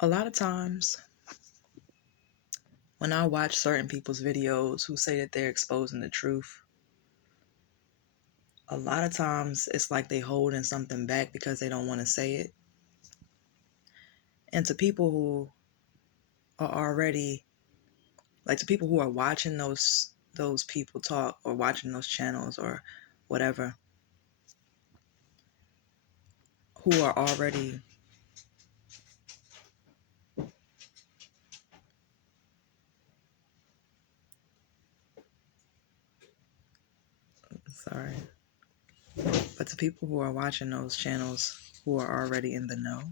A lot of times when I watch certain people's videos who say that they're exposing the truth, a lot of times it's like they holding something back because they don't want to say it. And to people who are already to people who are watching those people talk or watching those channels or whatever, who are already sorry, but to people who are watching those channels who are already in the know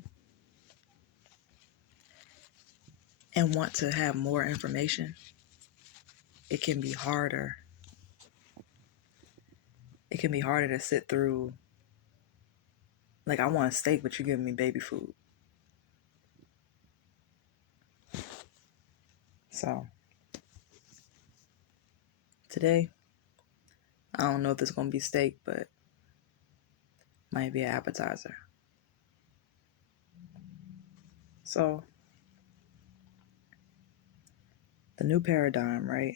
and want to have more information, it can be harder. It can be harder to sit through, like, I want a steak, but you're giving me baby food. So, today, I don't know if it's going to be steak, but might be an appetizer. So, the new paradigm, right?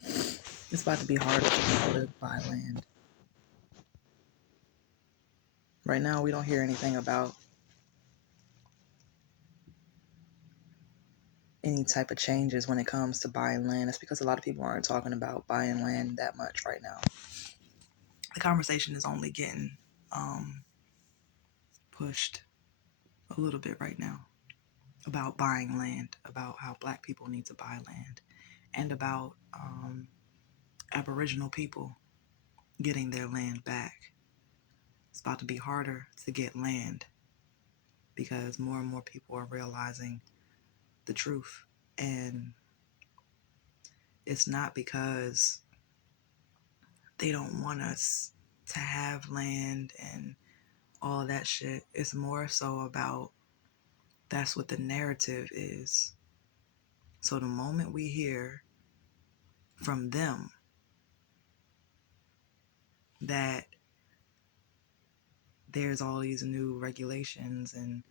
It's about to be harder for people to buy land. Right now, we don't hear anything about any type of changes when it comes to buying land. It's because a lot of people aren't talking about buying land that much right now. The conversation is only getting pushed a little bit right now about buying land, about how Black people need to buy land, and about Aboriginal people getting their land back. It's about to be harder to get land because more and more people are realizing the truth. And it's not because they don't want us to have land and all that shit. It's more so about that's what the narrative is. So the moment we hear from them that there's all these new regulations and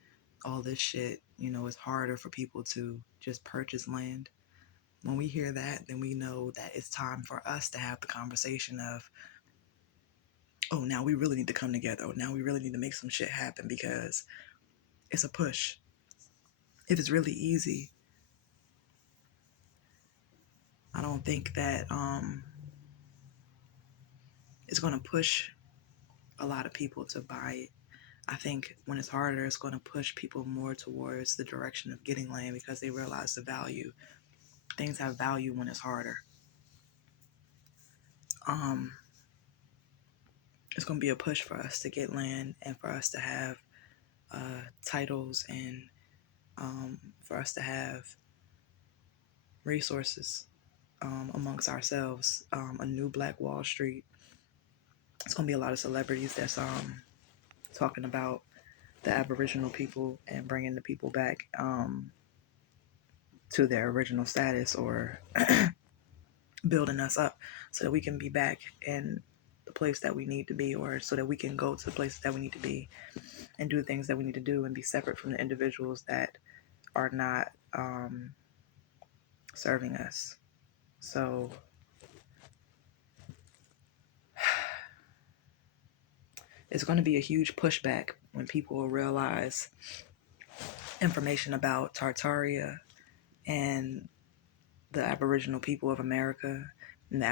all this shit, it's harder for people to just purchase land. When we hear that, then we know that it's time for us to have the conversation of, oh, now we really need to come together. Oh, now we really need to make some shit happen because it's a push. If it's really easy, I don't think that it's going to push a lot of people to buy it. I think when it's harder, it's going to push people more towards the direction of getting land because they realize the value. Things have value when it's harder. It's going to be a push for us to get land and for us to have titles and for us to have resources amongst ourselves. A new Black Wall Street. It's going to be a lot of celebrities that's talking about the Aboriginal people and bringing the people back to their original status or building us up so that we can be back in the place that we need to be, or so that we can go to the places that we need to be and do the things that we need to do and be separate from the individuals that are not serving us. So it's going to be a huge pushback when people realize information about Tartaria and the Aboriginal people of America and the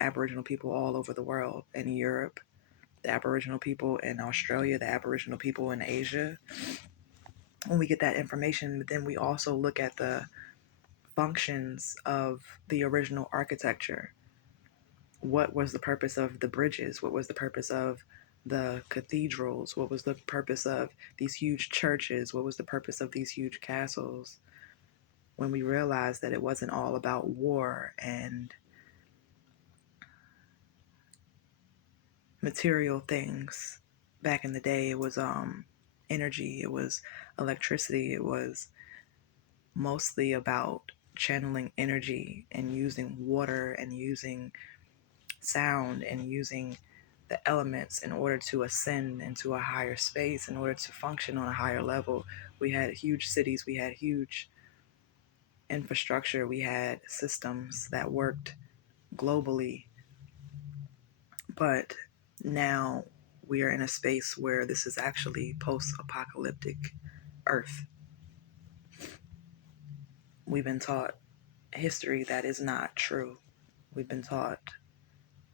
Aboriginal people all over the world, in Europe, the Aboriginal people in Australia, the Aboriginal people in Asia. When we get that information, then we also look at the functions of the original architecture. What was the purpose of the bridges? What was the purpose of the cathedrals? What was the purpose of these huge churches? What was the purpose of these huge castles? When we realized that it wasn't all about war and material things. Back in the day, it was energy, it was electricity, it was mostly about channeling energy and using water and using sound and using the elements in order to ascend into a higher space, in order to function on a higher level. We had huge cities, we had huge infrastructure, we had systems that worked globally. But now we are in a space where this is actually post apocalyptic Earth. We've been taught history that is not true. We've been taught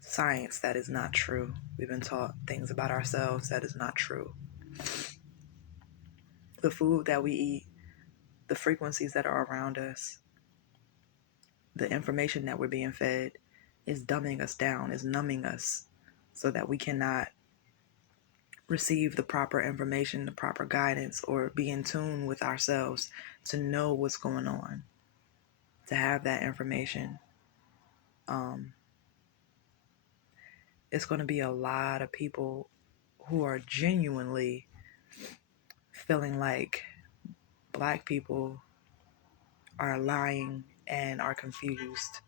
science that is not true. We've been taught things about ourselves that is not true. The food that we eat, the frequencies that are around us, the information that we're being fed is dumbing us down, is numbing us so that we cannot receive the proper information, the proper guidance, or be in tune with ourselves to know what's going on, to have that information. It's going to be a lot of people who are genuinely feeling like Black people are lying and are confused.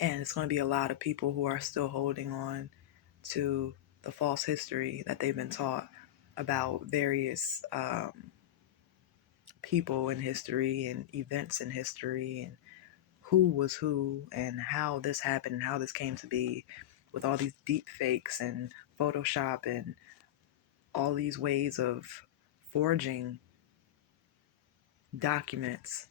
And it's going to be a lot of people who are still holding on to the false history that they've been taught about various people in history and events in history and who was who and how this happened and how this came to be, with all these deep fakes and Photoshop and all these ways of forging documents.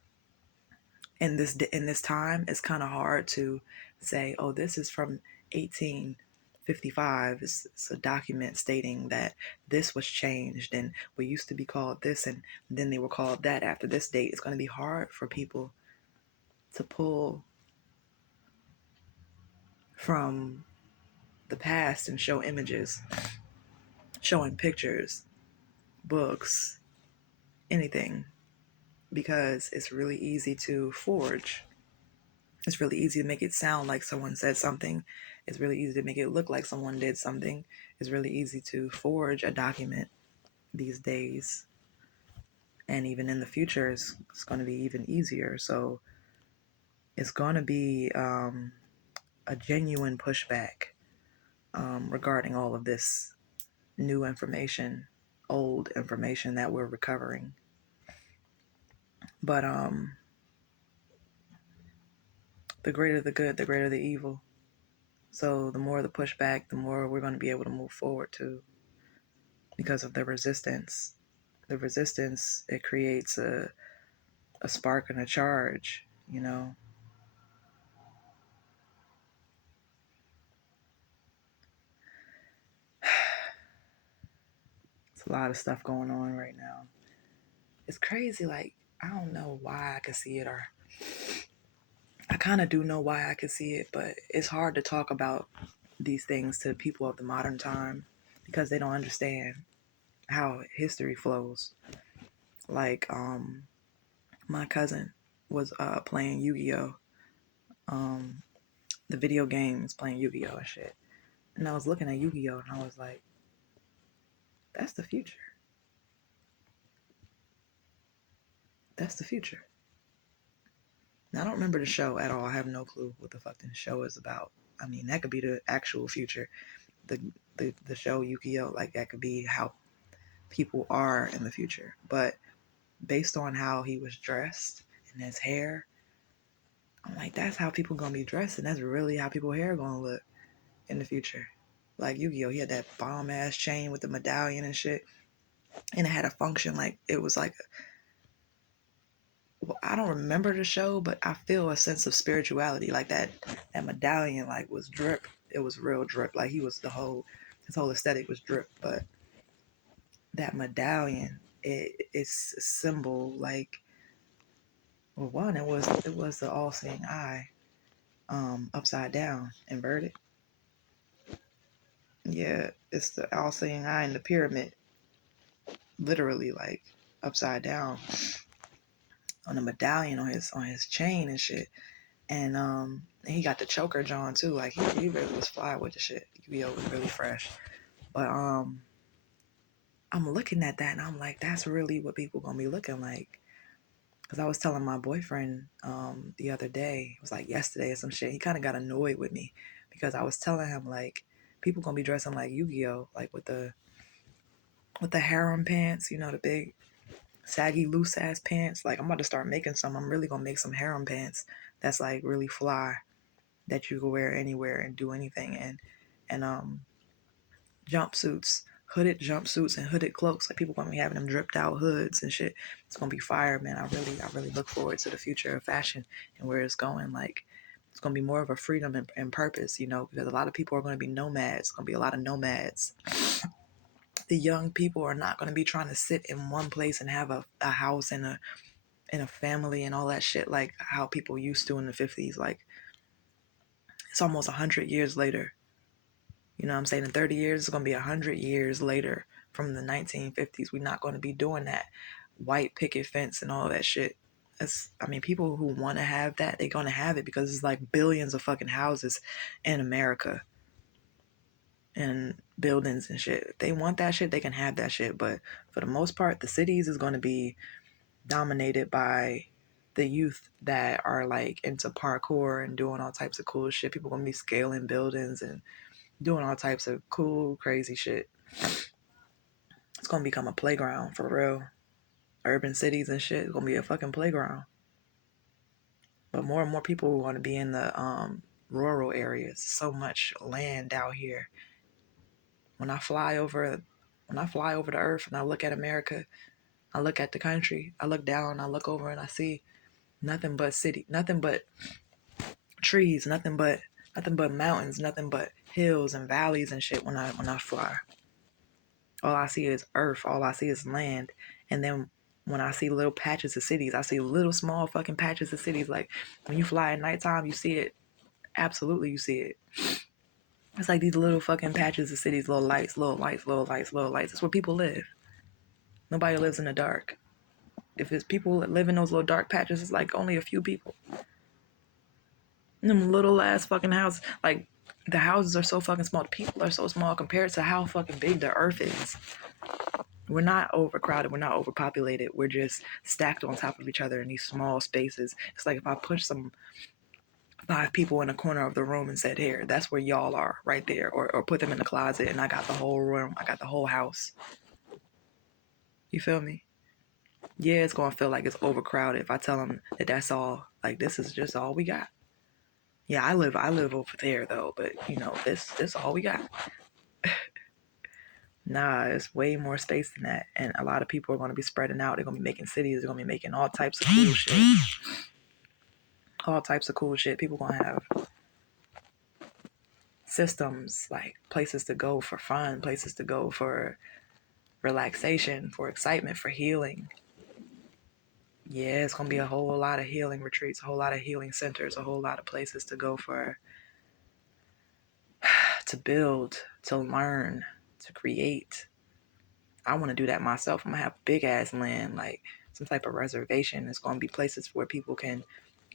In this time, it's kind of hard to say, oh, this is from 1855. It's a document stating that this was changed and we used to be called this and then they were called that after this date. It's going to be hard for people to pull from the past and show images, showing pictures, books, anything, because it's really easy to forge. It's really easy to make it sound like someone said something. It's really easy to make it look like someone did something. It's really easy to forge a document these days. And even in the future, it's going to be even easier. So it's going to be a genuine pushback regarding all of this new information, old information that we're recovering. But the greater the good, the greater the evil. So the more the pushback, the more we're going to be able to move forward too, because of the resistance. The resistance, it creates a spark and a charge, you know. It's a lot of stuff going on right now. It's crazy. Like, I don't know why I can see it, or I kind of do know why I can see it, but it's hard to talk about these things to people of the modern time because they don't understand how history flows. Like, my cousin was playing Yu-Gi-Oh, um, the video games, playing Yu-Gi-Oh and shit. And I was looking at Yu-Gi-Oh and I was like, that's the future. That's the future. Now, I don't remember the show at all. I have no clue what the fuck the show is about. I mean, that could be the actual future. The the show Yu-Gi-Oh, like that could be how people are in the future. But based on how he was dressed and his hair, I'm like, that's how people gonna be dressed, and that's really how people hair gonna look in the future. Like Yu-Gi-Oh, he had that bomb ass chain with the medallion and shit, and it had a function like it was like, well, I don't remember the show, but I feel a sense of spirituality. Like that medallion like was drip. It was real drip. Like he was his whole aesthetic was drip. But that medallion, it's a symbol. Like, well, one, it was the all seeing eye, upside down, inverted. Yeah, it's the all seeing eye in the pyramid, literally like upside down on a medallion on his chain and shit. And he got the choker John too. Like he really was fly with the shit. Yu-Gi-Oh was really fresh. But I'm looking at that and I'm like, that's really what people gonna be looking like. Cause I was telling my boyfriend the other day, it was like yesterday or some shit. He kind of got annoyed with me because I was telling him like People gonna be dressing like Yu-Gi-Oh, like with the harem pants, you know, the big saggy loose ass pants. Like I'm about to start making some. I'm really gonna make some harem pants that's like really fly, that you can wear anywhere and do anything in. And jumpsuits, hooded jumpsuits and hooded cloaks. Like people gonna be having them dripped out hoods and shit. It's gonna be fire, man. I really look forward to the future of fashion and where it's going. Like it's gonna be more of a freedom and purpose, you know, because a lot of people are gonna be nomads. It's gonna be a lot of nomads. The young people are not gonna be trying to sit in one place and have a house and a family and all that shit like how people used to in the 50s. Like it's almost 100 years later. You know what I'm saying? In 30 years, it's going to be 100 years later from the 1950s. We're not going to be doing that white picket fence and all that shit. I mean, people who want to have that, they're going to have it because it's like billions of fucking houses in America and buildings and shit. If they want that shit, they can have that shit. But for the most part, the cities is going to be dominated by the youth that are like into parkour and doing all types of cool shit. People going to be scaling buildings and doing all types of cool, crazy shit. It's gonna become a playground for real. Urban cities and shit. It's gonna be a fucking playground. But more and more people want to be in the rural areas. So much land out here. When I fly over, the earth and I look at America, I look at the country, I look down, I look over and I see nothing but city, nothing but trees, nothing but mountains, nothing but hills and valleys and shit when I fly. All I see is earth. All I see is land. And then when I see little patches of cities, I see little small fucking patches of cities. Like when you fly at nighttime, you see it. Absolutely, you see it. It's like these little fucking patches of cities, little lights, little lights, little lights, little lights. It's where people live. Nobody lives in the dark. If it's people that live in those little dark patches, it's like only a few people. And them little ass fucking houses, like the houses are so fucking small. The people are so small compared to how fucking big the earth is. We're not overcrowded. We're not overpopulated. We're just stacked on top of each other in these small spaces. It's like if I push some 5 people in a corner of the room and said, here, that's where y'all are right there. Or put them in the closet and I got the whole room. I got the whole house. You feel me? Yeah, it's going to feel like it's overcrowded if I tell them that that's all. Like, this is just all we got. Yeah, I live over there though. But, you know, this all we got. Nah, it's way more space than that. And a lot of people are going to be spreading out. They're going to be making cities. They're going to be making all types of cool shit. All types of cool shit. People going to have systems, like places to go for fun, places to go for relaxation, for excitement, for healing. Yeah, it's going to be a whole lot of healing retreats, a whole lot of healing centers, a whole lot of places to go for, to build, to learn, to create. I want to do that myself. I'm going to have big ass land, like some type of reservation. It's going to be places where people can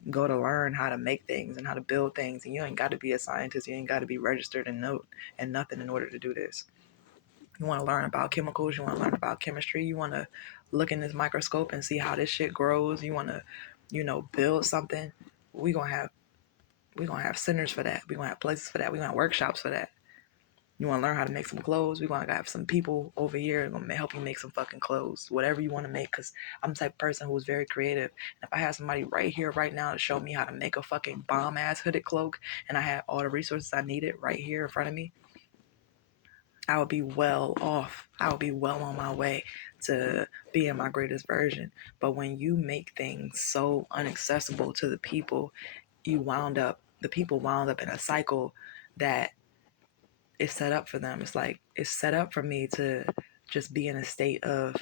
go to learn how to make things and how to build things. And you ain't got to be a scientist. You ain't got to be registered and nothing in order to do this. You want to learn about chemicals. You want to learn about chemistry. You want to look in this microscope and see how this shit grows. You want to, you know, build something. We're going to have centers for that. We're going to have places for that. We're going to have workshops for that. You want to learn how to make some clothes? We're going to have some people over here going to help you make some fucking clothes. Whatever you want to make, because I'm the type of person who's very creative. And if I had somebody right here, right now to show me how to make a fucking bomb-ass hooded cloak, and I had all the resources I needed right here in front of me, I would be well off. I would be well on my way to being my greatest version. But when you make things so inaccessible to the people, the people wound up in a cycle that is set up for them. It's like it's set up for me to just be in a state of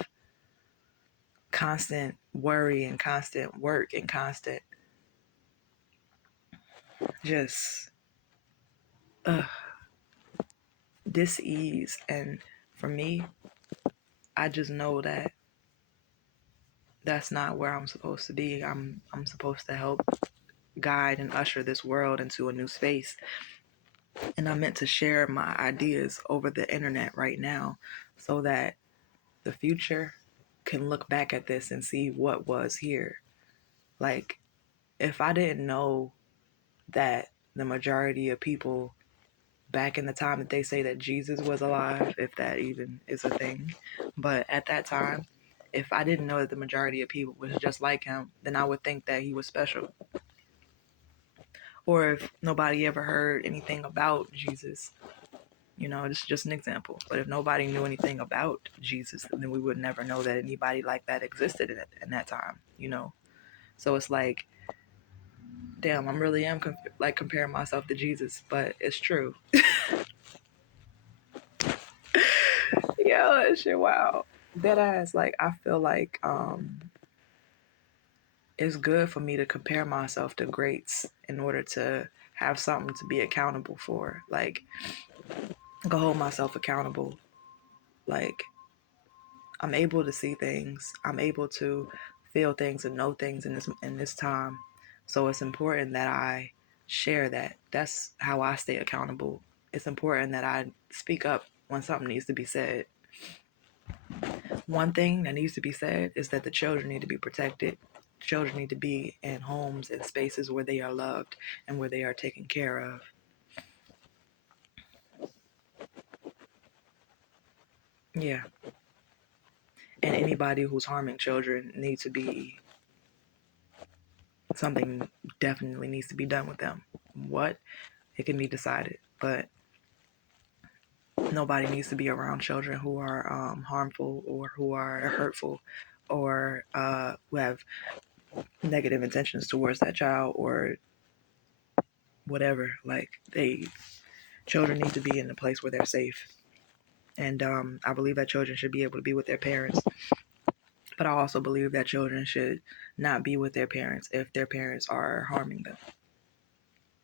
constant worry and constant work and constant just dis-ease. And for me, I just know that that's not where I'm supposed to be. I'm supposed to help guide and usher this world into a new space. And I meant to share my ideas over the internet right now so that the future can look back at this and see what was here. Like, if I didn't know that the majority of people back in the time that they say that Jesus was alive, if that even is a thing. But at that time, if I didn't know that the majority of people was just like him, then I would think that he was special. Or if nobody ever heard anything about Jesus, this is just an example. But if nobody knew anything about Jesus, then we would never know that anybody like that existed in that time. So it's like, damn, I really am comparing myself to Jesus, but it's true. Yo, that shit, wow. That ass, like, I feel like it's good for me to compare myself to greats in order to have something to be accountable for. Like, I can hold myself accountable. Like, I'm able to see things. I'm able to feel things and know things in this time. So it's important that I share that. That's how I stay accountable. It's important that I speak up when something needs to be said. One thing that needs to be said is that the children need to be protected. Children need to be in homes and spaces where they are loved and where they are taken care of. Yeah. And anybody who's harming children needs to be, something definitely needs to be done with them. What? It can be decided. But nobody needs to be around children who are harmful or who are hurtful or who have negative intentions towards that child or whatever. Like, children need to be in a place where they're safe. And I believe that children should be able to be with their parents. But I also believe that children should not be with their parents if their parents are harming them.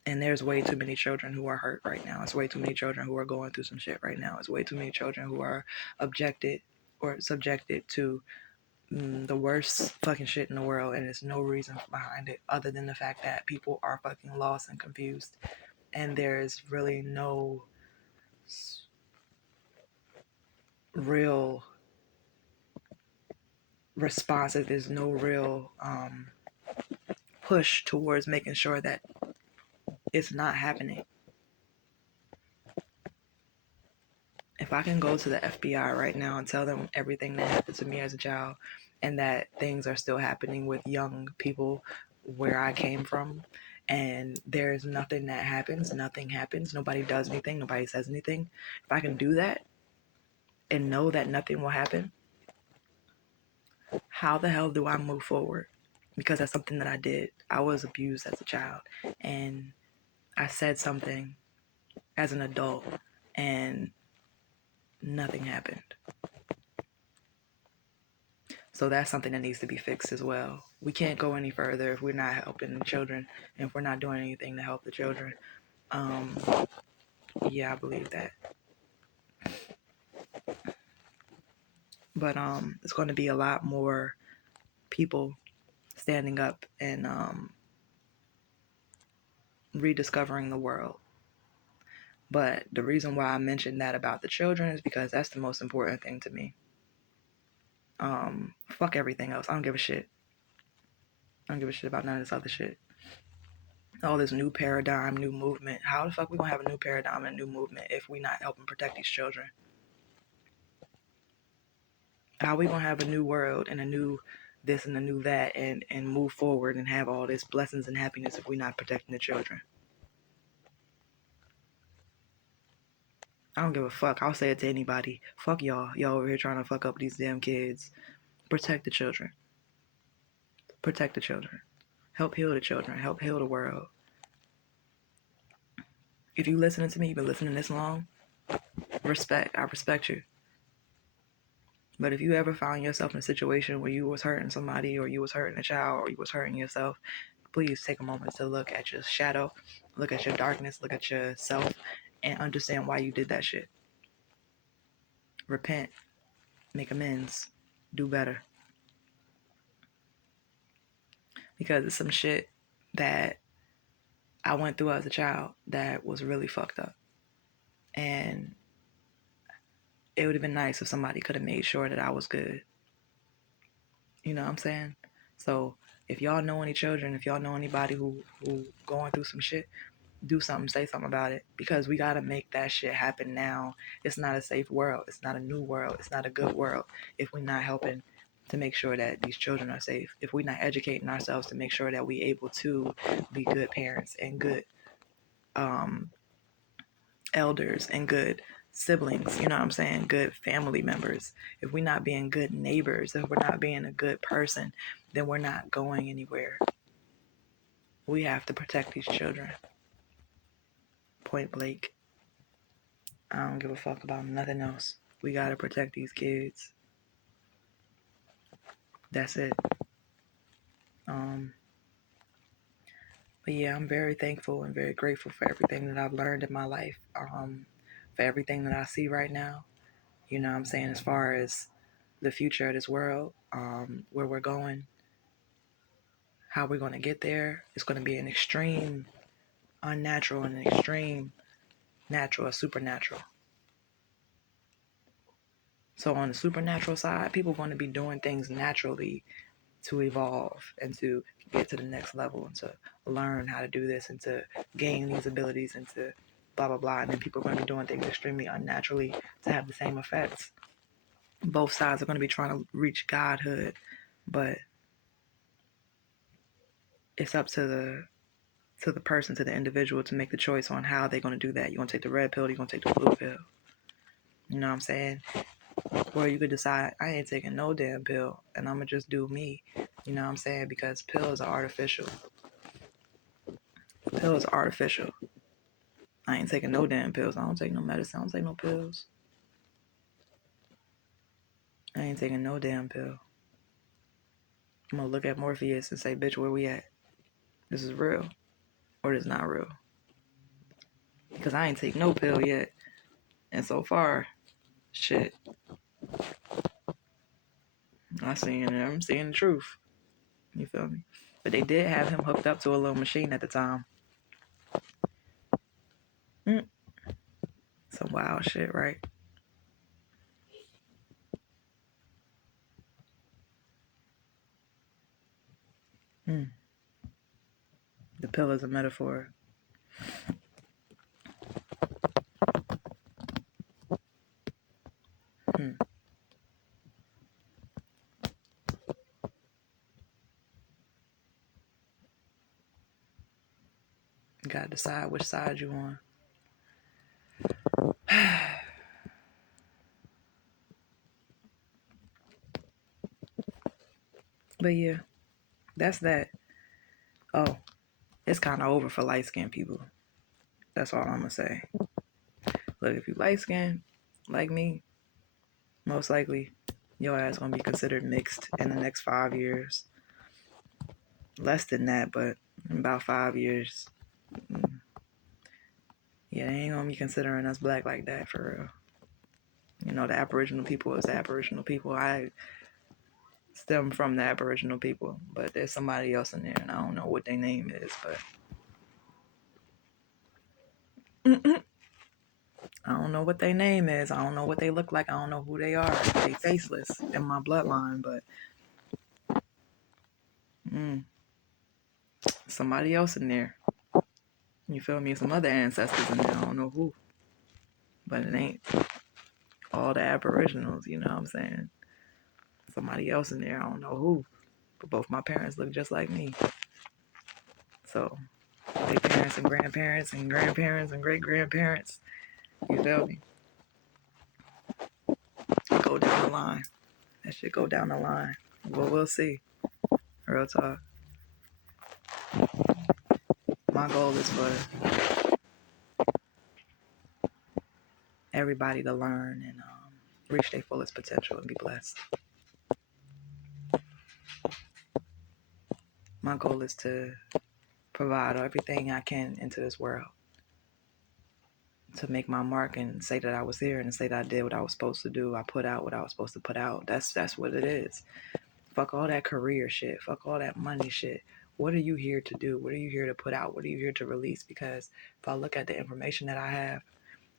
And there's way too many children who are hurt right now. It's way too many children who are going through some shit right now. It's way too many children who are objected or subjected to the worst fucking shit in the world. And there's no reason behind it other than the fact that people are fucking lost and confused. And there's really no real responses. There's no real push towards making sure that it's not happening. If I can go to the FBI right now and tell them everything that happened to me as a child and that things are still happening with young people where I came from, and there's nothing that happens, nothing happens, nobody does anything, nobody says anything. If I can do that and know that nothing will happen, how the hell do I move forward? Because that's something that I did. I was abused as a child, and I said something as an adult, and nothing happened. So that's something that needs to be fixed as well. We can't go any further if we're not helping the children, and if we're not doing anything to help the children. Yeah, I believe that. But it's going to be a lot more people standing up and rediscovering the world. But the reason why I mentioned that about the children is because that's the most important thing to me. Fuck everything else. I don't give a shit. I don't give a shit about none of this other shit. All this new paradigm, new movement. How the fuck we gonna have a new paradigm and a new movement if we not helping protect these children? How we gonna have a new world and a new this and a new that and move forward and have all this blessings and happiness if we not protecting the children? I don't give a fuck. I'll say it to anybody. Fuck y'all. Y'all over here trying to fuck up these damn kids. Protect the children. Protect the children. Help heal the children. Help heal the world. If you listening to me, you've been listening this long, respect. I respect you. But if you ever found yourself in a situation where you was hurting somebody or you was hurting a child or you was hurting yourself, please take a moment to look at your shadow, look at your darkness, look at yourself, and understand why you did that shit. Repent, make amends, do better. Because it's some shit that I went through as a child that was really fucked up. And it would have been nice if somebody could have made sure that I was good. You know what I'm saying? So if y'all know any children, if y'all know anybody who going through some shit, do something, say something about it, because we got to make that shit happen now. It's not a safe world. It's not a new world. It's not a good world if we're not helping to make sure that these children are safe. If we're not educating ourselves to make sure that we're able to be good parents and good um, elders and good siblings, you know what I'm saying? Good family members. If we're not being good neighbors, if we're not being a good person, then we're not going anywhere. We have to protect these children. Point blank. I don't give a fuck about nothing else. We gotta protect these kids. That's it. But yeah, I'm very thankful and very grateful for everything that I've learned in my life. For everything that I see right now. You know what I'm saying? As far as the future of this world, where we're going, how we're going to get there. It's going to be an extreme unnatural and an extreme natural or supernatural. So on the supernatural side, people are going to be doing things naturally to evolve and to get to the next level and to learn how to do this and to gain these abilities and to blah, blah, blah. And then people are going to be doing things extremely unnaturally to have the same effects. Both sides are going to be trying to reach godhood, but it's up to the person, to the individual, to make the choice on how they're going to do that. You want to take the red pill, you're going to take the blue pill. You know what I'm saying? Or you could decide, I ain't taking no damn pill, and I'm going to just do me. You know what I'm saying? Because pills are artificial. Pills are artificial. I ain't taking no damn pills. I don't take no medicine. I don't take no pills. I ain't taking no damn pill. I'm going to look at Morpheus and say, bitch, where we at? This is real. Or this is not real. Because I ain't take no pill yet. And so far, shit, I'm seeing the truth. You feel me? But they did have him hooked up to a little machine at the time. Some wild shit, right? The pill is a metaphor. You gotta decide which side you on. But yeah, that's that. Oh, it's kind of over for light-skinned people. That's all I'm gonna say. Look, if you light-skinned, like me, most likely your ass gonna be considered mixed in the next 5 years. Less than that, but in about 5 years. Yeah, they ain't gonna be considering us black like that for real. You know, the Aboriginal people is the Aboriginal people. I stem from the Aboriginal people, but there's somebody else in there, and I don't know what their name is, but I don't know what their name is. I don't know what they look like. I don't know who they are. They faceless in my bloodline, but somebody else in there. You feel me? Some other ancestors in there. I don't know who, but it ain't all the Aboriginals. You know what I'm saying? Somebody else in there. I don't know who, but both my parents look just like me. So their parents and grandparents and grandparents and great grandparents. You feel me? Go down the line. That shit go down the line. Well, we'll see. Real talk. My goal is for everybody to learn and reach their fullest potential and be blessed. My goal is to provide everything I can into this world, to make my mark and say that I was here and say that I did what I was supposed to do. I put out what I was supposed to put out. That's what it is. Fuck all that career shit. Fuck all that money shit. What are you here to do? What are you here to put out? What are you here to release? Because if I look at the information that I have,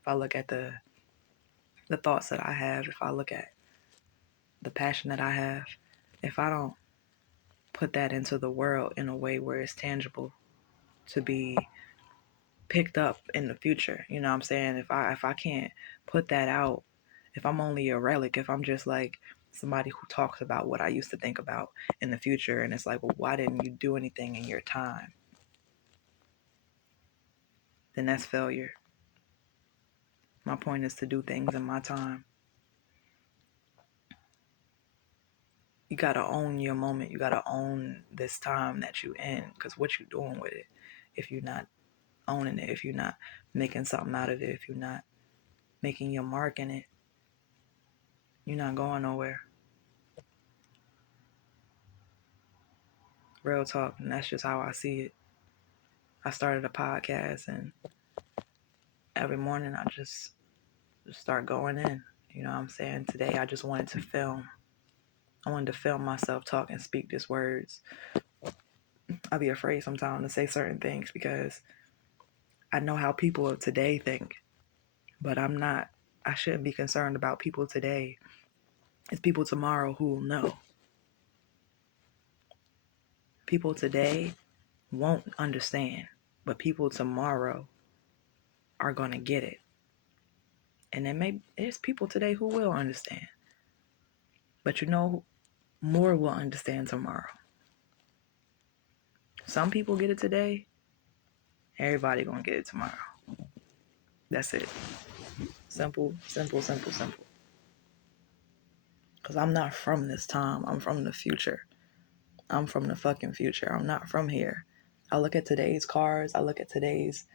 if I look at the thoughts that I have, if I look at the passion that I have, if I don't put that into the world in a way where it's tangible to be picked up in the future. You know what I'm saying? If I can't put that out, if I'm only a relic, if I'm just like somebody who talks about what I used to think about in the future, and it's like, well, why didn't you do anything in your time? Then that's failure. My point is to do things in my time. You gotta own your moment. You gotta own this time that you in, because what you doing with it if you're not owning it, if you're not making something out of it, if you're not making your mark in it, you're not going nowhere. Real talk. And that's just how I see it. I started a podcast, and every morning I just start going in. You know what I'm saying? Today I just wanted to film. I wanted to film myself talk and speak these words. I'll be afraid sometimes to say certain things because I know how people of today think, but I'm not. I shouldn't be concerned about people today. It's people tomorrow who will know. People today won't understand, but people tomorrow are going to get it. And then there's people today who will understand. But you know, more will understand tomorrow. Some people get it today. Everybody going to get it tomorrow. That's it. Simple, simple, simple, simple. Because I'm not from this time. I'm from the future. I'm from the fucking future. I'm not from here. I look at today's cars. I look at today's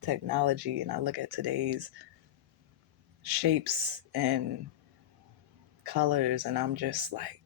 technology, and I look at today's shapes and colors, and I'm just like,